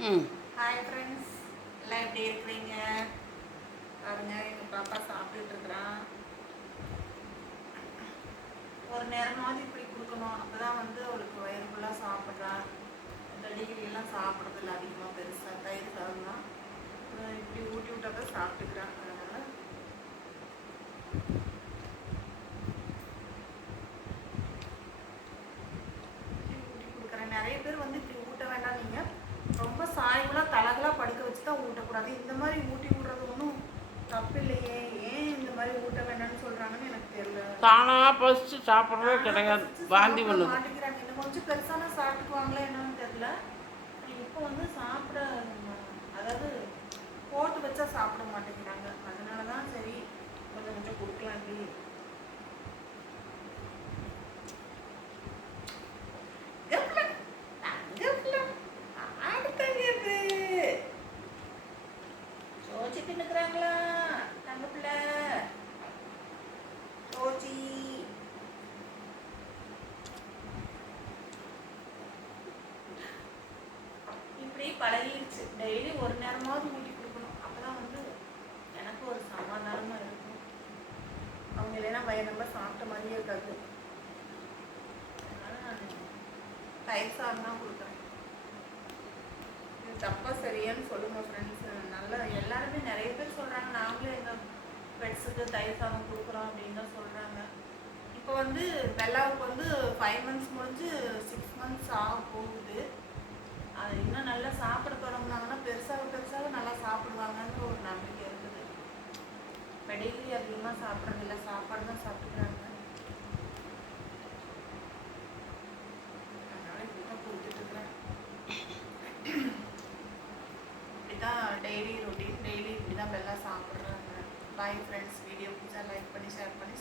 ம். Hi friends எல்லாம் எப்படி இருக்கிறீங்க? பாருங்க எங்கள் பாப்பா சாப்பிட்டுட்டு இருக்கிறான் ஒரு நேரமாவது இப்படி கொடுக்கணும். அப்போ தான் வந்து அவளுக்கு வயிறு ஃபுல்லாக சாப்பிட்றா. இந்த டிகிரியெல்லாம் சாப்பிட்றதில்ல அதிகமாக பெருசாக தயிர் சாதம்லாம். இப்படி ஊட்டி விட்டாக்க சாப்பிட்டுக்கிறான் அதனால் இப்படி ஊட்டி கொடுக்குறேன். நிறைய பேர் வந்து இப்படி ஊட்ட வேண்டாம் நீங்கள் தானாக பசிச்சு சாப்பிட்றதே கிடையாது. வாந்தி பண்ணுது கொஞ்சம் பெருசான சாப்பிட்டுக்குவாங்களா என்னன்னு தெரியல. இப்போ வந்து சாப்பிட பழகிடுச்சு டெய்லி ஒரு நேரமாவது ஊட்டி கொடுக்கணும். அப்போதான் வந்து எனக்கு ஒரு சமாதானமா இருக்கும். அவங்க இல்லைன்னா வயிறு ரொம்ப சாப்பிட்ட மாதிரியே இருக்காது. அதனால நான் தயிர் சாதம் தான் கொடுக்குறேன். இது தப்பா சரியான்னு சொல்லுங்க ஃப்ரெண்ட்ஸ் நல்லா எல்லாருமே நிறைய பேர் சொல்றாங்க. நாங்களே எங்கள் பெட்ஸுக்கு தயிர் சாதம் கொடுக்குறோம் அப்படின்னு தான் சொல்றாங்க. இப்போ வந்து பெல்லாவுக்கு வந்து ஃபைவ் மந்த்ஸ் முடிஞ்சு சிக்ஸ் மந்த்ஸ் ஆக சாப்பிட தொடங்குனாங்கன்னா பெருசாக பெருசாக நல்லா சாப்பிடுவாங்கன்ற ஒரு நம்பிக்கை இருக்குது. இப்போ டெய்லி அதிகமாக சாப்பிட்றதில்ல சாப்பாடு தான் சாப்பிட்றாங்க. அதனால் இப்படி தான் கொடுத்துட்டு இருக்கிறேன் இப்படி தான் டெய்லி ரொட்டீன் டெய்லி இப்படி தான் எல்லாம் சாப்பிட்றாங்க. பாய் ஃப்ரெண்ட்ஸ் வீடியோ பிடிச்சா லைக் பண்ணி ஷேர் பண்ணி